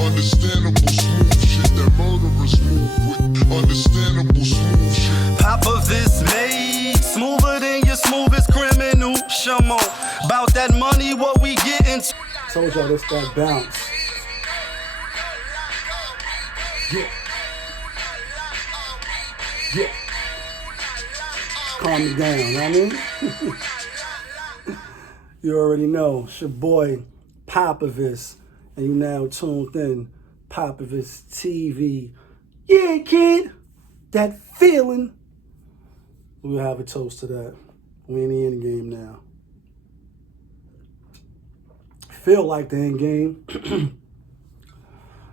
Understandable smooth shit. That murderers move with. Understandable smooth shit. Papa this made smoother than your smoothest criminal. Shamo, about that money, what we getting? Told y'all this that bounce. Yeah. Yeah. Calm me down, you know what I mean? You already know, it's your boy Popovich, and you now tuned in Popovich TV. Yeah, kid, that feeling. We'll have a toast to that. We in the end game now. Feel like the end game.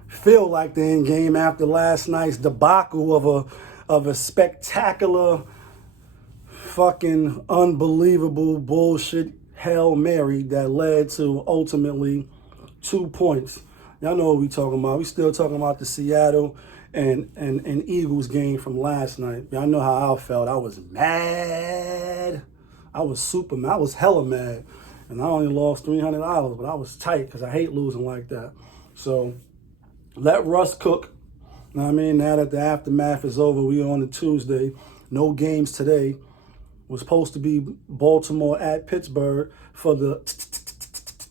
Feel like the end game after last night's debacle of a spectacular, fucking unbelievable bullshit Hail Mary that led to ultimately 2 points. Y'all know what we talking about. We still talking about the Seattle and Eagles game from last night. Y'all know how I felt. I was mad. I was super mad. I was hella mad. And I only lost $300, but I was tight because I hate losing like that. So let Russ cook. You know what I mean? Now that the aftermath is over, we on a Tuesday. No games today. Was supposed to be Baltimore at Pittsburgh for the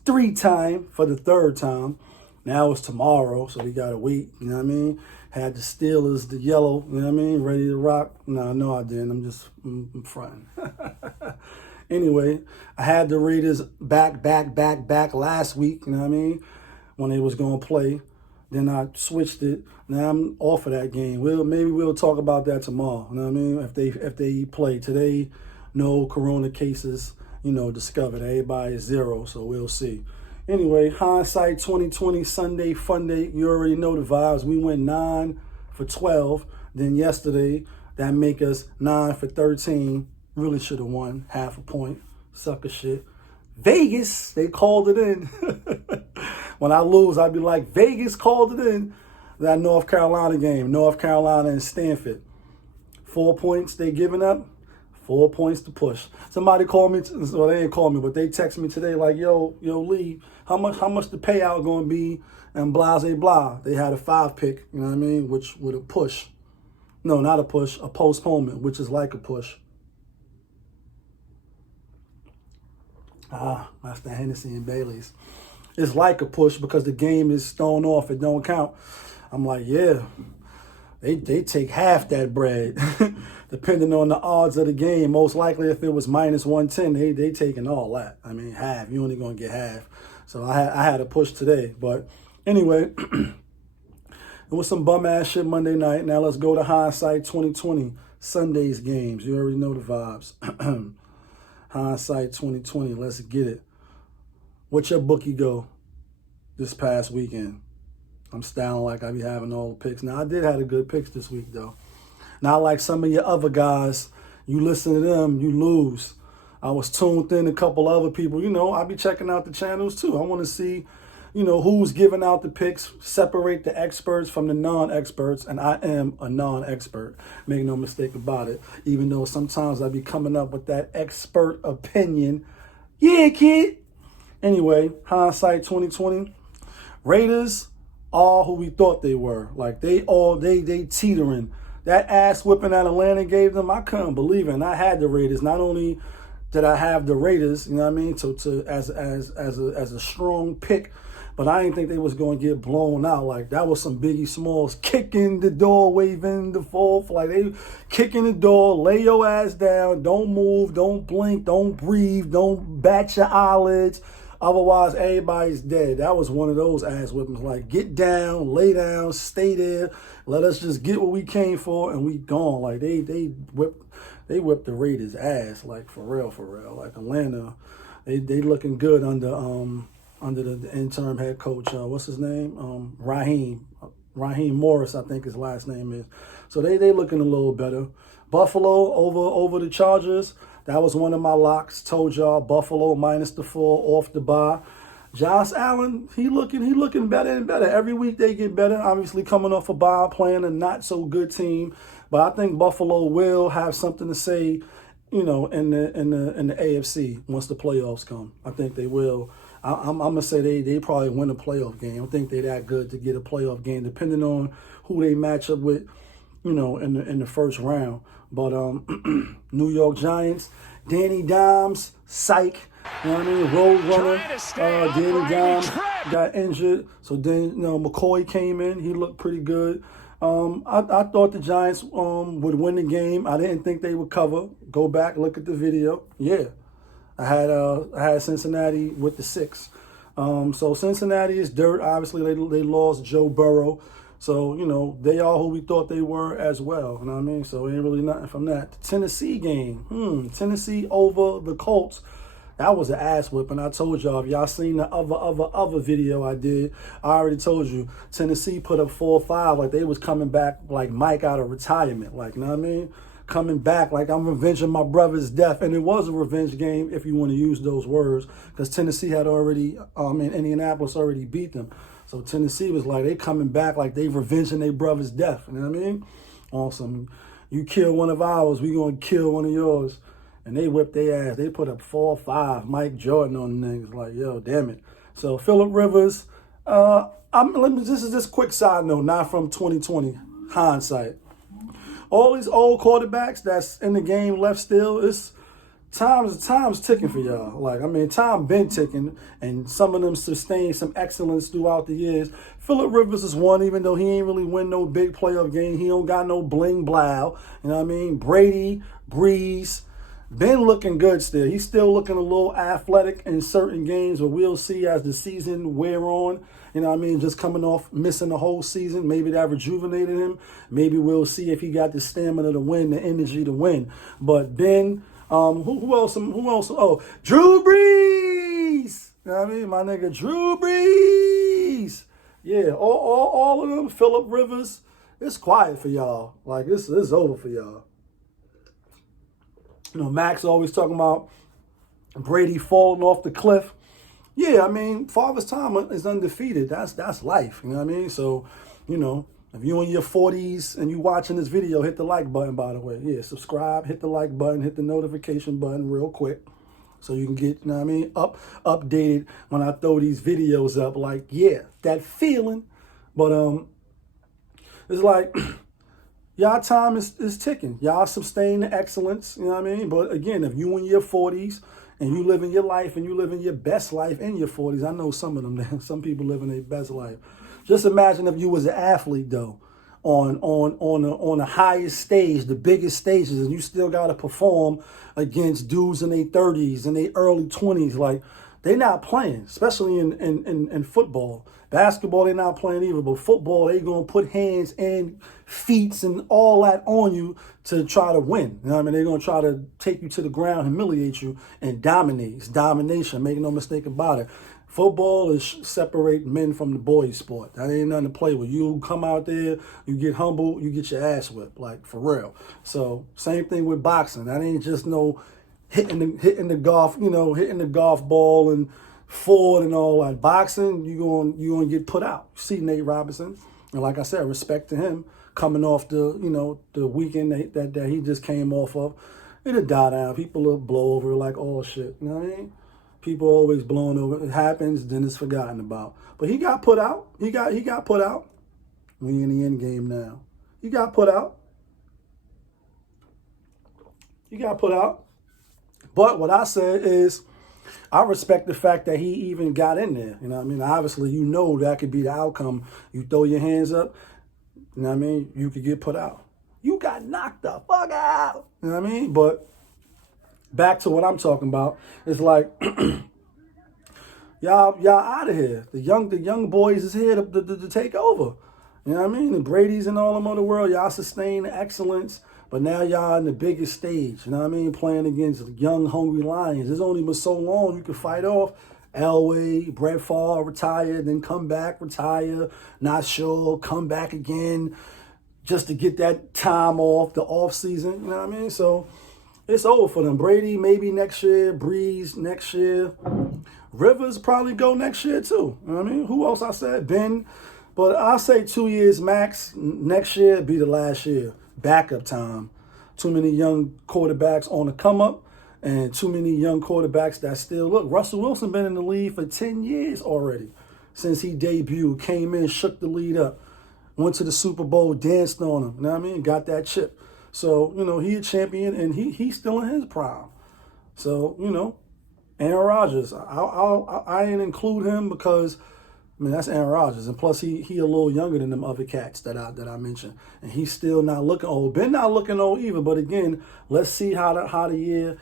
third time. Now it's tomorrow, so we got to wait. You know what I mean? Had the Steelers, the yellow, you know what I mean? Ready to rock. No, I didn't. I'm fronting. Anyway, I had the Raiders back last week, you know what I mean? When they was going to play. Then I switched it. Now I'm off of that game. Maybe we'll talk about that tomorrow. You know what I mean? If they play today, no corona cases, discovered. Everybody is 0, so we'll see. Anyway, Hindsight 2020 Sunday Fun Day. You already know the vibes. We went 9 for 12. Then yesterday, that make us 9 for 13. Really should have won half a point. Sucker shit. Vegas, they called it in. When I lose, I'd be like, Vegas called it in. That North Carolina game, North Carolina and Stanford. 4 points they giving up, 4 points to push. Somebody called me, well, they didn't call me, but they text me today like, yo, Lee, how much the payout going to be? And blah, blah. They had a 5 pick, you know what I mean, which would a push. No, not a push, a postponement, which is like a push. That's the Hennessy and Bailey's. It's like a push because the game is thrown off. It don't count. I'm like, yeah, they take half that bread. Depending on the odds of the game. Most likely if it was minus 110, they taking all that. I mean, half. You only going to get half. So I had a push today. But anyway, it was some bum-ass shit Monday night. Now let's go to Hindsight 2020. Sunday's games. You already know the vibes. Hindsight 2020. Let's get it. What's your bookie go this past weekend? I'm styling like I be having all the picks. Now, I did have a good picks this week, though. Not like some of your other guys. You listen to them, you lose. I was tuned in a couple other people. I be checking out the channels, too. I want to see, who's giving out the picks, separate the experts from the non-experts, and I am a non-expert. Make no mistake about it. Even though sometimes I be coming up with that expert opinion. Yeah, kid. Anyway, Hindsight 2020. Raiders are who we thought they were. Like, they teetering. That ass whipping that Atlanta gave them, I couldn't believe it. And I had the Raiders. Not only did I have the Raiders, you know what I mean, to as a strong pick, but I didn't think they was going to get blown out. Like, that was some Biggie Smalls kicking the door, waving the fourth. Like, they kicking the door, lay your ass down, don't move, don't blink, don't breathe, don't bat your eyelids. Otherwise, everybody's dead. That was one of those ass whippings. Like, get down, lay down, stay there. Let us just get what we came for, and we gone. Like, they whipped the Raiders' ass. Like, for real. Like, Atlanta, they looking good under the interim head coach. What's his name? Raheem Morris, I think his last name is. So they looking a little better. Buffalo over the Chargers. That was one of my locks. Told y'all Buffalo minus the 4 off the bye. Josh Allen, he looking better and better. Every week they get better. Obviously coming off a bye, playing a not so good team. But I think Buffalo will have something to say, in the AFC once the playoffs come. I think they will. I'm gonna say they probably win a playoff game. I think they're that good to get a playoff game, depending on who they match up with, in the first round. But New York Giants, Danny Dimes, psych. You know what I mean? Road runner. Danny Dimes got injured, so then McCoy came in. He looked pretty good. I thought the Giants would win the game. I didn't think they would cover. Go back, look at the video. Yeah, I had Cincinnati with the 6. So Cincinnati is dirt. Obviously, they lost Joe Burrow. So, they are who we thought they were as well. You know what I mean? So ain't really nothing from that. The Tennessee game. Tennessee over the Colts. That was an ass whipping. I told y'all, if y'all seen the other video I did, I already told you, Tennessee put up 4-5 like they was coming back like Mike out of retirement. Like, you know what I mean? Coming back like I'm revenging my brother's death. And it was a revenge game, if you want to use those words, because Tennessee had already, in Indianapolis already beat them. So Tennessee was like, they coming back like they revenging their brother's death. You know what I mean? Awesome. You kill one of ours, we going to kill one of yours. And they whipped their ass. They put up 4-5. Mike Jordan on the niggas. Like, yo, damn it. So Phillip Rivers. This is just quick side note, not from 2020 hindsight. All these old quarterbacks that's in the game left still, it's time's ticking for y'all. Like, time been ticking, and some of them sustained some excellence throughout the years. Phillip Rivers is one, even though he ain't really win no big playoff game. He don't got no bling blow. You know what I mean? Brady, Breeze, been looking good still. He's still looking a little athletic in certain games, but we'll see as the season wear on. You know what I mean? Just coming off missing the whole season. Maybe that rejuvenated him. Maybe we'll see if he got the stamina to win, the energy to win. But Ben, who else? Oh, Drew Brees. You know what I mean? My nigga Drew Brees. Yeah, all of them. Phillip Rivers. It's quiet for y'all. Like, it's over for y'all. Max always talking about Brady falling off the cliff. Yeah, Father's time is undefeated. That's life. You know what I mean? So, if you're in your 40s and you watching this video, hit the like button, by the way. Yeah, subscribe, hit the like button, hit the notification button real quick so you can get, updated when I throw these videos up. Like, yeah, that feeling. But it's like... Y'all time is ticking. Y'all sustain the excellence, you know what I mean? But again, if you in your 40s and you living your life and you living your best life in your 40s, I know some of them, some people living their best life. Just imagine if you was an athlete though, on the highest stage, the biggest stages, and you still got to perform against dudes in their 30s and their early 20s. Like, they not playing, especially in football. Basketball, they not playing either, but football, they going to put hands and feet and all that on you to try to win. You know what I mean? They're going to try to take you to the ground, humiliate you, and dominate. It's domination, make no mistake about it. Football is separate men from the boys' sport. That ain't nothing to play with. You come out there, you get humble, you get your ass whipped, like, for real. So, same thing with boxing. That ain't just no hitting the golf ball and forward and all that. Boxing, you gonna get put out. You see Nate Robinson, and like I said, respect to him coming off the weekend that he just came off of. It'll die down. People will blow over like all shit. You know what I mean? People always blowing over. It happens, then it's forgotten about. But he got put out. He got put out. We in the end game now. He got put out. But what I said is, I respect the fact that he even got in there. You know what I mean? Obviously, that could be the outcome. You throw your hands up, you know what I mean? You could get put out. You got knocked the fuck out. You know what I mean? But back to what I'm talking about. It's like, y'all out of here. The young boys is here to take over. You know what I mean? The Brady's and all them other world, y'all sustain the excellence. But now y'all in the biggest stage, you know what I mean? Playing against young, hungry Lions. There's only but so long you can fight off. Elway, Brett Favre, retire, then come back, retire, not sure, come back again, just to get that time off, the off season, you know what I mean? So it's over for them. Brady maybe next year, Breeze next year. Rivers probably go next year too. You know what I mean? Who else I said? Ben. But I'll say 2 years max. Next year be the last year. Backup time. Too many young quarterbacks on the come up. And too many young quarterbacks that still look. Russell Wilson been in the league for 10 years already. Since he debuted, came in, shook the lead up, went to the Super Bowl, danced on him. You know what I mean? Got that chip. So, he a champion, and he's still in his prime. So, Aaron Rodgers, I ain't include him because, that's Aaron Rodgers. And plus, he a little younger than them other cats that I mentioned. And he's still not looking old. Ben not looking old either. But again, let's see how the year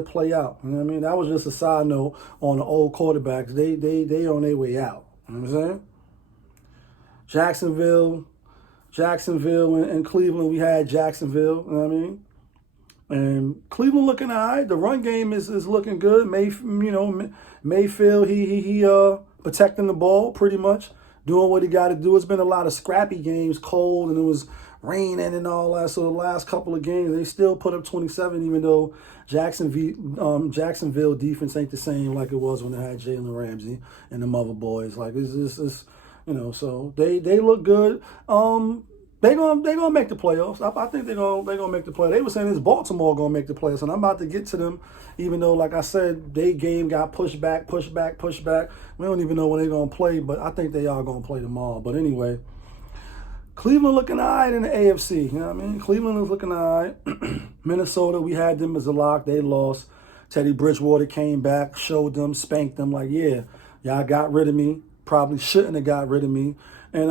play out. You know what I mean? That was just a side note on the old quarterbacks. They on their way out. You know what I'm saying? Jacksonville and Cleveland. We had Jacksonville. You know what I mean? And Cleveland looking all right. The run game is looking good. Mayfield, he protecting the ball pretty much, doing what he got to do. It's been a lot of scrappy games, cold, and it was raining and all that. So the last couple of games, they still put up 27, even though Jacksonville defense ain't the same like it was when they had Jalen Ramsey and them other boys. Like it's so they look good. They gonna make the playoffs. I think they gonna make the playoffs. They were saying this Baltimore gonna make the playoffs, and I'm about to get to them. Even though, like I said, their game got pushed back. We don't even know when they're gonna play, but I think they are gonna play tomorrow. But anyway, Cleveland looking all right in the AFC. You know what I mean? Cleveland is looking all right. Minnesota, we had them as a lock. They lost. Teddy Bridgewater came back, showed them, spanked them. Like, yeah, y'all got rid of me. Probably shouldn't have got rid of me. And,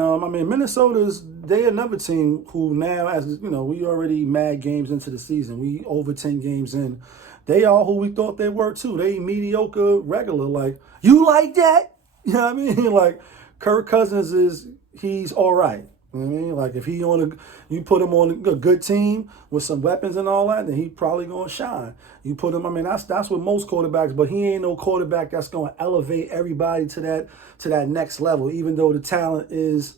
they another team who now, as we already mad games into the season. We over 10 games in. They are who we thought they were, too. They mediocre, regular. Like, you like that? You know what I mean? Like, Kirk Cousins he's all right. You know what I mean? Like, if you put him on a good team with some weapons and all that, then he probably going to shine. You put him, that's what most quarterbacks, but he ain't no quarterback that's going to elevate everybody to that next level, even though the talent is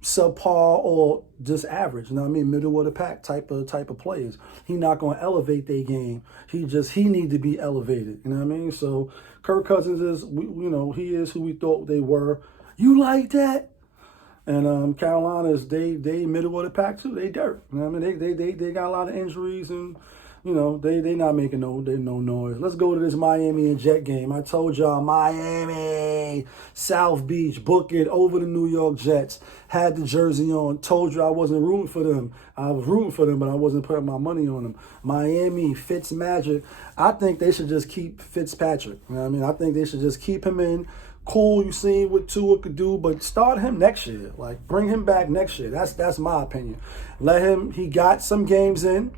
subpar or just average. You know what I mean? Middle of the pack type of players. He not going to elevate their game. He need to be elevated. You know what I mean? So Kirk Cousins is, he is who we thought they were. You like that? And Carolina's they middle of the pack too. They dirt. You know what I mean? They got a lot of injuries, and they not making no noise. Let's go to this Miami and Jet game. I told y'all, Miami, South Beach, book it over the New York Jets. Had the jersey on. Told you I wasn't rooting for them. I was rooting for them, but I wasn't putting my money on them. Miami, Fitzmagic. I think they should just keep Fitzpatrick. You know what I mean? I think they should just keep him in. Cool, you seen what Tua could do, but start him next year. Like, bring him back next year. That's my opinion. He got some games in.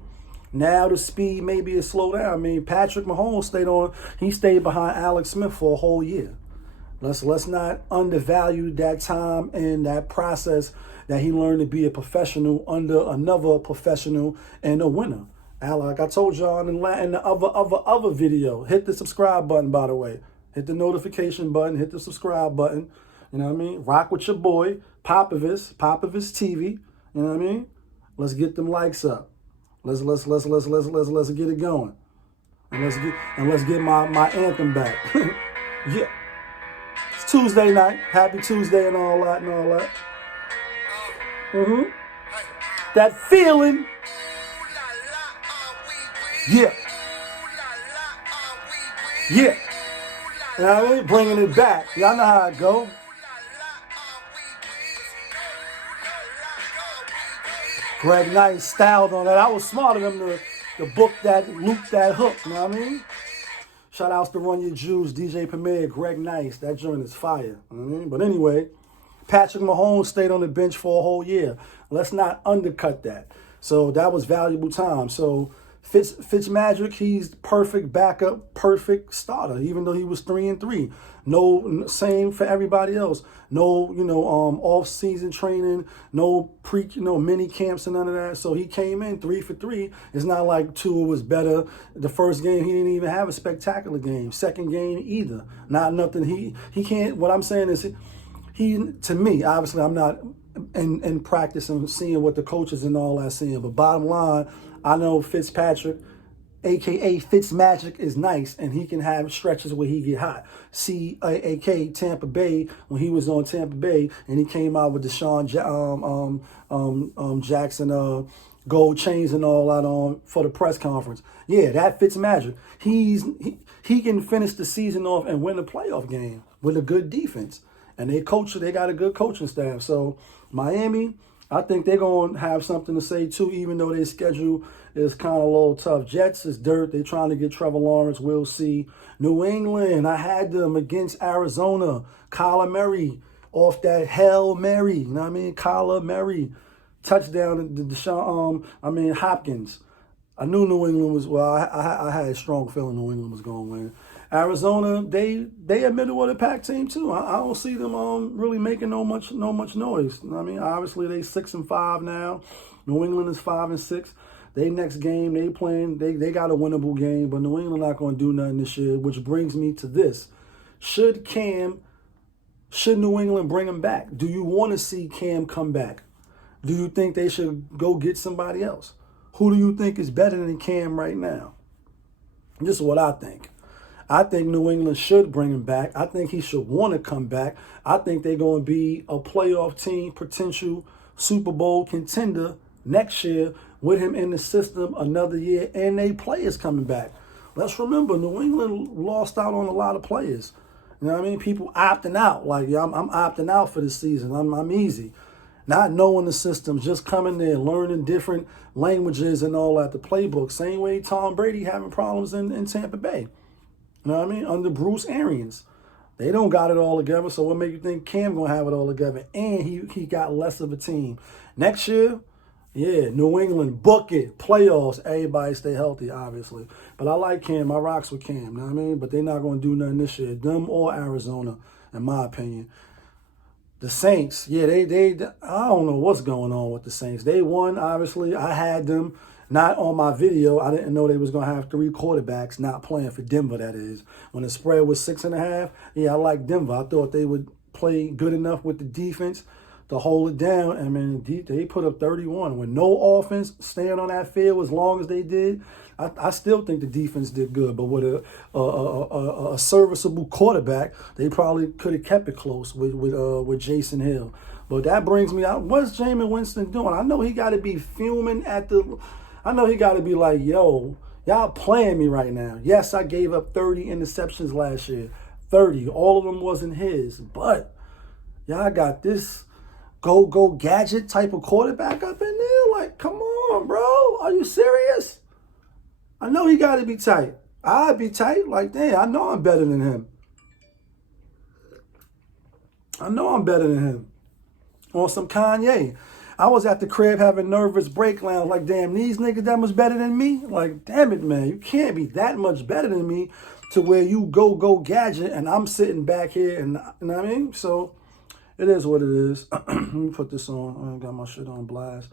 Now the speed maybe is slow down. I mean, Patrick Mahomes stayed behind Alex Smith for a whole year. Let's not undervalue that time and that process that he learned to be a professional under another professional and a winner. Like I told y'all in the other video, hit the subscribe button, by the way. Hit the notification button, hit the subscribe button. You know what I mean? Rock with your boy, Popovich TV. You know what I mean? Let's get them likes up. Let's get it going. And let's get my anthem back. Yeah. It's Tuesday night. Happy Tuesday and all that. Mm-hmm. That feeling. Yeah. Yeah. You know what I mean? Bringing it back. Y'all know how it go. Greg Nice styled on that. I was smart of them to book that, loop that hook. You know what I mean? Shout outs to Run Your Juice, DJ Premier, Greg Nice. That joint is fire. You know what I mean? But anyway, Patrick Mahomes stayed on the bench for a whole year. Let's not undercut that. So that was valuable time. So Fitzmagic, he's perfect backup, perfect starter, even though he was 3-3. No, same for everybody else. No, off-season training, no mini camps and none of that. So he came in 3 for 3. It's not like Tua was better. The first game, he didn't even have a spectacular game. Second game, either. Not nothing. He can't. What I'm saying is, he to me, obviously, I'm not in practice and seeing what the coaches and all that seeing. But bottom line, I know Fitzpatrick, a.k.a. Fitzmagic, is nice, and he can have stretches where he get hot. See, a.k.a. Tampa Bay, when he was on Tampa Bay, and he came out with Deshaun Jackson gold chains and all that on for the press conference. Yeah, that fits Magic. He can finish the season off and win a playoff game with a good defense. And they got a good coaching staff. So Miami, I think they're going to have something to say too, even though their schedule is kind of a little tough. Jets is dirt. They're trying to get Trevor Lawrence. We'll see. New England, I had them against Arizona. Kyler Murray off that Hail Mary. You know what I mean? Kyler Murray. Touchdown to Hopkins. I knew New England was, well, I had a strong feeling New England was going to win. Arizona, they a middle of the pack team too. I don't see them really making no much noise. I mean, obviously they 6-5 now. New England is 5-6. They next game they playing, they got a winnable game, but New England not going to do nothing this year. Which brings me to this: should New England bring him back? Do you want to see Cam come back? Do you think they should go get somebody else? Who do you think is better than Cam right now? This is what I think. I think New England should bring him back. I think he should want to come back. I think they're going to be a playoff team, potential Super Bowl contender next year with him in the system another year, and they players coming back. Let's remember, New England lost out on a lot of players. You know what I mean? People opting out. Like, yeah, I'm opting out for this season. I'm easy. Not knowing the systems, just coming there, learning different languages and all that, the playbook. Same way Tom Brady having problems in Tampa Bay. You know what I mean? Under Bruce Arians. They don't got it all together, so what make you think Cam going to have it all together? And he got less of a team. Next year, yeah, New England, book it, playoffs, everybody stay healthy, obviously. But I like Cam. I rocks with Cam, you know what I mean? But they're not going to do nothing this year, them or Arizona, in my opinion. The Saints, yeah, they I don't know what's going on with the Saints. They won, obviously. I had them not on my video. I didn't know they was going to have 3 quarterbacks not playing for Denver, that is. When the spread was 6.5, yeah, I like Denver. I thought they would play good enough with the defense to hold it down. I mean, they put up 31. With no offense, staying on that field as long as they did, I still think the defense did good. But with a serviceable quarterback, they probably could have kept it close with Jason Hill. But that brings me out. What's Jameis Winston doing? I know he got to be fuming I know he got to be like, yo, y'all playing me right now. Yes, I gave up 30 interceptions last year. 30. All of them wasn't his. But y'all got this go gadget type of quarterback up in there? Like, come on, bro. Are you serious? I know he got to be tight. I'd be tight. Like, damn, I know I'm better than him. I know I'm better than him. On some Kanye. I was at the crib having nervous breakdowns. Like, damn, these niggas that much better than me? Like, damn it, man. You can't be that much better than me to where you go gadget and I'm sitting back here and, you know what I mean? So, it is what it is. Let me put this on. I got my shit on blast.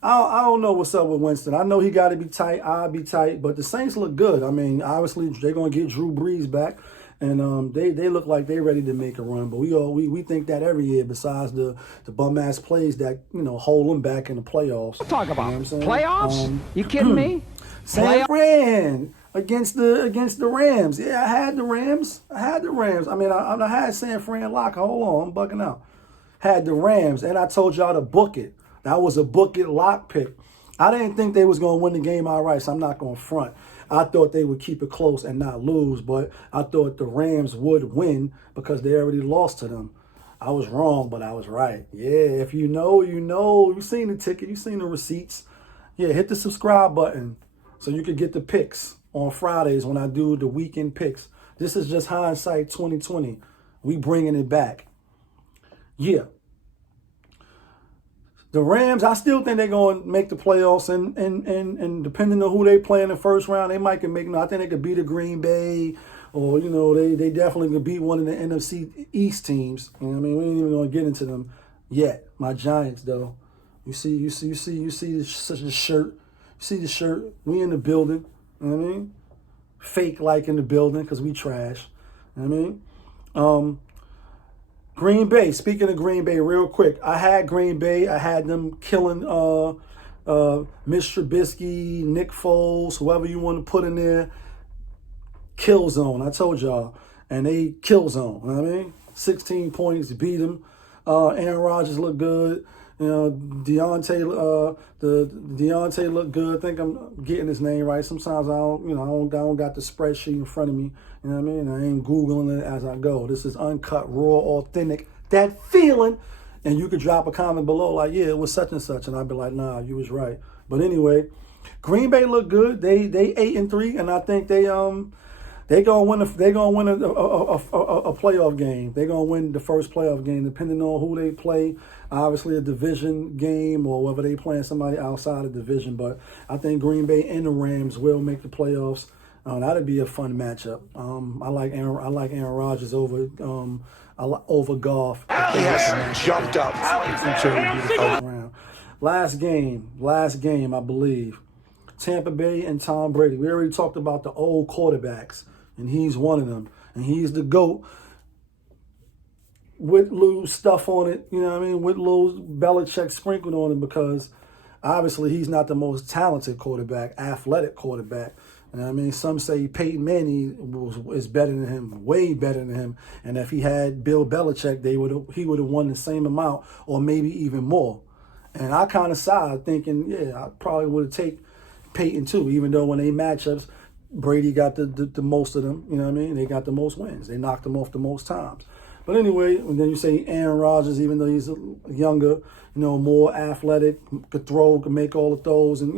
I don't know what's up with Winston. I know he got to be tight. I'll be tight. But the Saints look good. I mean, obviously, they're going to get Drew Brees back. And they look like they're ready to make a run. But we think that every year, besides the bum-ass plays that, you know, hold them back in the playoffs. Talk about, you know what I'm saying? playoffs? You kidding me? San Fran against the Rams. Yeah, I had the Rams. I mean, I had San Fran lock. Hold on, I'm bugging out. Had the Rams, and I told y'all to book it. That was a book it lock pick. I didn't think they was going to win the game outright, so I'm not going to front. I thought they would keep it close and not lose, but I thought the Rams would win because they already lost to them. I was wrong, but I was right. Yeah, if you know, you know. You've seen the ticket. You've seen the receipts. Yeah, hit the subscribe button so you can get the picks on Fridays when I do the weekend picks. This is just Hindsight 2020. We bringing it back. Yeah. The Rams, I still think they're going to make the playoffs, and depending on who they play in the first round, they might can make. I think they could beat a Green Bay, or you know, they definitely could beat one of the NFC East teams. You know what I mean? We ain't even going to get into them yet. My Giants, though, you see the shirt. You see the shirt. We in the building. You know what I mean? Fake like in the building because we trash. You know what I mean? Green Bay, speaking of Green Bay, real quick. I had Green Bay. I had them killing Mitch Trubisky, Nick Foles, whoever you want to put in there. Kill zone, I told y'all. And they kill zone, you know what I mean? 16 points, beat them. Aaron Rodgers looked good. Deontay looked good. I think I'm getting his name right. Sometimes I don't got the spreadsheet in front of me. You know what I mean? I ain't Googling it as I go. This is uncut, raw, authentic. That feeling. And you could drop a comment below like, yeah, it was such and such. And I'd be like, nah, you was right. But anyway, Green Bay looked good. They 8-3, and I think they gonna win a playoff game. They're gonna win the first playoff game, depending on who they play. Obviously, a division game, or whether they playing somebody outside of division. But I think Green Bay and the Rams will make the playoffs. That'd be a fun matchup. I like Aaron Rodgers over Goff. He has jumped up. Last game, I believe. Tampa Bay and Tom Brady. We already talked about the old quarterbacks, and he's one of them. And he's the GOAT with little stuff on it, you know what I mean, with little Belichick sprinkled on it, because obviously he's not the most talented quarterback, athletic quarterback. You know what I mean? Some say Peyton Manning is better than him, way better than him. And if he had Bill Belichick, he would have won the same amount or maybe even more. And I kind of sighed thinking, yeah, I probably would have taken Peyton too, even though when they matchups, Brady got the most of them, you know what I mean? They got the most wins. They knocked him off the most times. But anyway, and then you say Aaron Rodgers, even though he's younger, more athletic, could throw, could make all the throws, and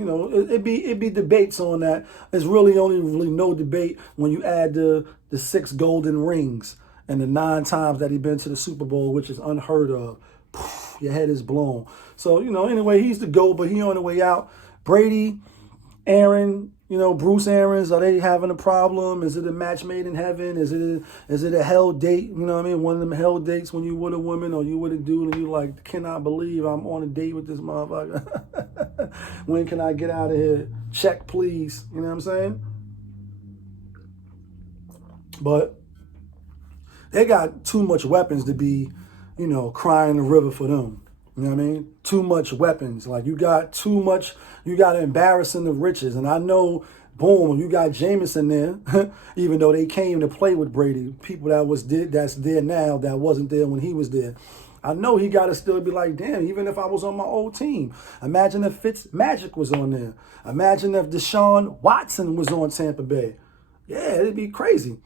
it'd be debates on that. There's really no debate when you add the 6 golden rings and the 9 times that he's been to the Super Bowl, which is unheard of. Your head is blown. So anyway, he's the GOAT, but he on the way out. Brady, Aaron, Bruce Arians, are they having a problem? Is it a match made in heaven? Is it a hell date? You know what I mean? One of them hell dates when you with a woman or you with a dude and you like, cannot believe I'm on a date with this motherfucker. When can I get out of here? Check, please. You know what I'm saying? But they got too much weapons to be, crying the river for them. You know what I mean? Too much weapons. Like, you got too much, you got embarrassing the riches. And I know, boom, you got Jameson there, even though they came to play with Brady, people that's there now that wasn't there when he was there. I know he got to still be like, damn, even if I was on my old team. Imagine if Fitzmagic was on there. Imagine if Deshaun Watson was on Tampa Bay. Yeah, it'd be crazy.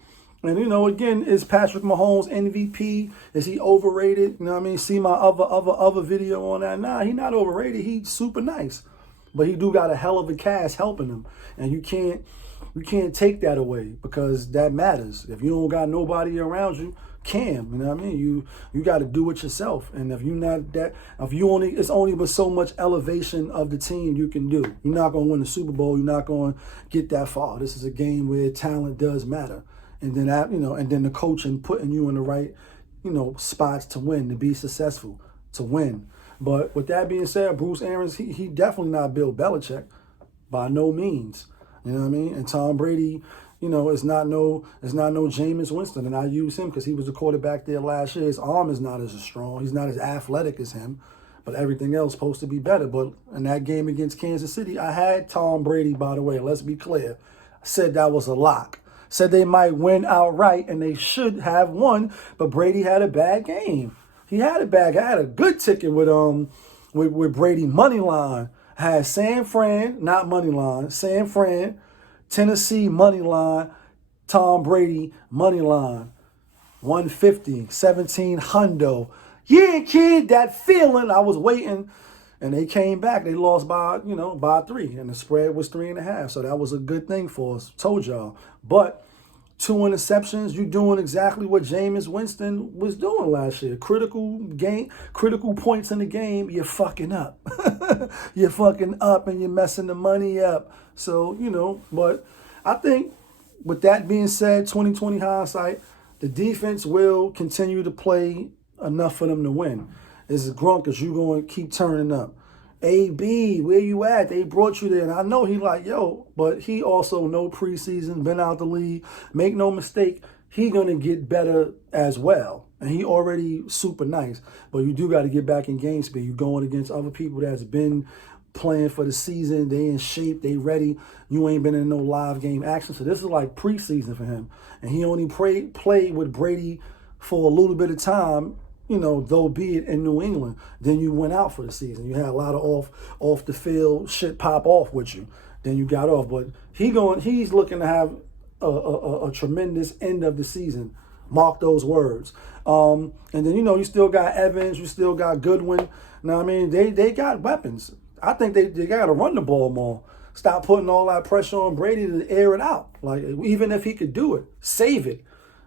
And, again, is Patrick Mahomes MVP? Is he overrated? You know what I mean? See my other video on that? Nah, he not overrated. He's super nice. But he do got a hell of a cast helping him. And you can't take that away, because that matters. If you don't got nobody around you, Cam, you know what I mean? You got to do it yourself. And if you not that, it's only but so much elevation of the team you can do. You're not going to win the Super Bowl. You're not going to get that far. This is a game where talent does matter. And then and then the coaching putting you in the right, spots to win, to be successful, to win. But with that being said, Bruce Arians, he definitely not Bill Belichick, by no means. You know what I mean? And Tom Brady, is not no Jameis Winston, and I use him because he was the quarterback there last year. His arm is not as strong. He's not as athletic as him, but everything else supposed to be better. But in that game against Kansas City, I had Tom Brady. By the way, let's be clear. I said that was a lock. Said they might win outright, and they should have won, but Brady had a bad game. I had a good ticket with Brady money line. I had San Fran, not money line, San Fran, Tennessee money line, Tom Brady money line, 150, 17 hundo. Yeah, kid, that feeling. I was waiting, and they came back. They lost by 3, and the spread was 3.5. So that was a good thing for us. Told y'all. But 2 interceptions, you doing exactly what Jameis Winston was doing last year. Critical points in the game, you're fucking up. You're fucking up and you're messing the money up. So, but I think with that being said, 2020 hindsight, the defense will continue to play enough for them to win. It's Grunkers, you going to keep turning up. AB, where you at? They brought you there. And I know he like, but he also no preseason, been out the league. Make no mistake, he going to get better as well. And he already super nice. But you do got to get back in game speed. You're going against other people that's been playing for the season. They in shape. They ready. You ain't been in no live game action. So this is like preseason for him. And he only played with Brady for a little bit of time though be it in New England, then you went out for the season. You had a lot of off the field shit pop off with you. Then you got off. But he's looking to have a tremendous end of the season. Mark those words. And then, you still got Evans, you still got Goodwin. Now, I mean, they got weapons. I think they got to run the ball more. Stop putting all that pressure on Brady to air it out. Like, even if he could do it, save it.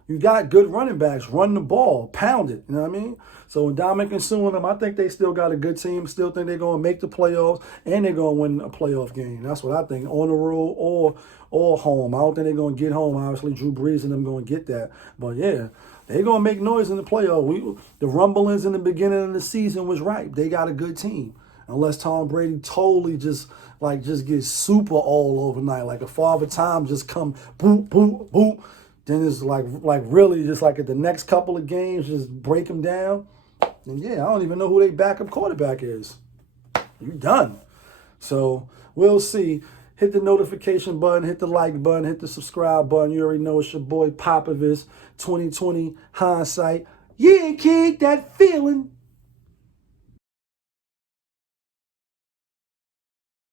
You got good running backs. Run the ball. Pound it. You know what I mean? So when Dominic and them, I think they still got a good team. Still think they're going to make the playoffs, and they're going to win a playoff game. That's what I think, on the road or home. I don't think they're going to get home. Obviously, Drew Brees and them going to get that. But, yeah, they're going to make noise in the playoffs. The rumblings in the beginning of the season was right. They got a good team. Unless Tom Brady totally just gets super all overnight. Like a Father Time just come boop, boop, boop. Then it's like really just like at the next couple of games, just break them down. And yeah, I don't even know who their backup quarterback is. You done. So we'll see. Hit the notification button, hit the like button, hit the subscribe button. You already know it's your boy Popovich, 2020 Hindsight. Yeah, kid, that feeling.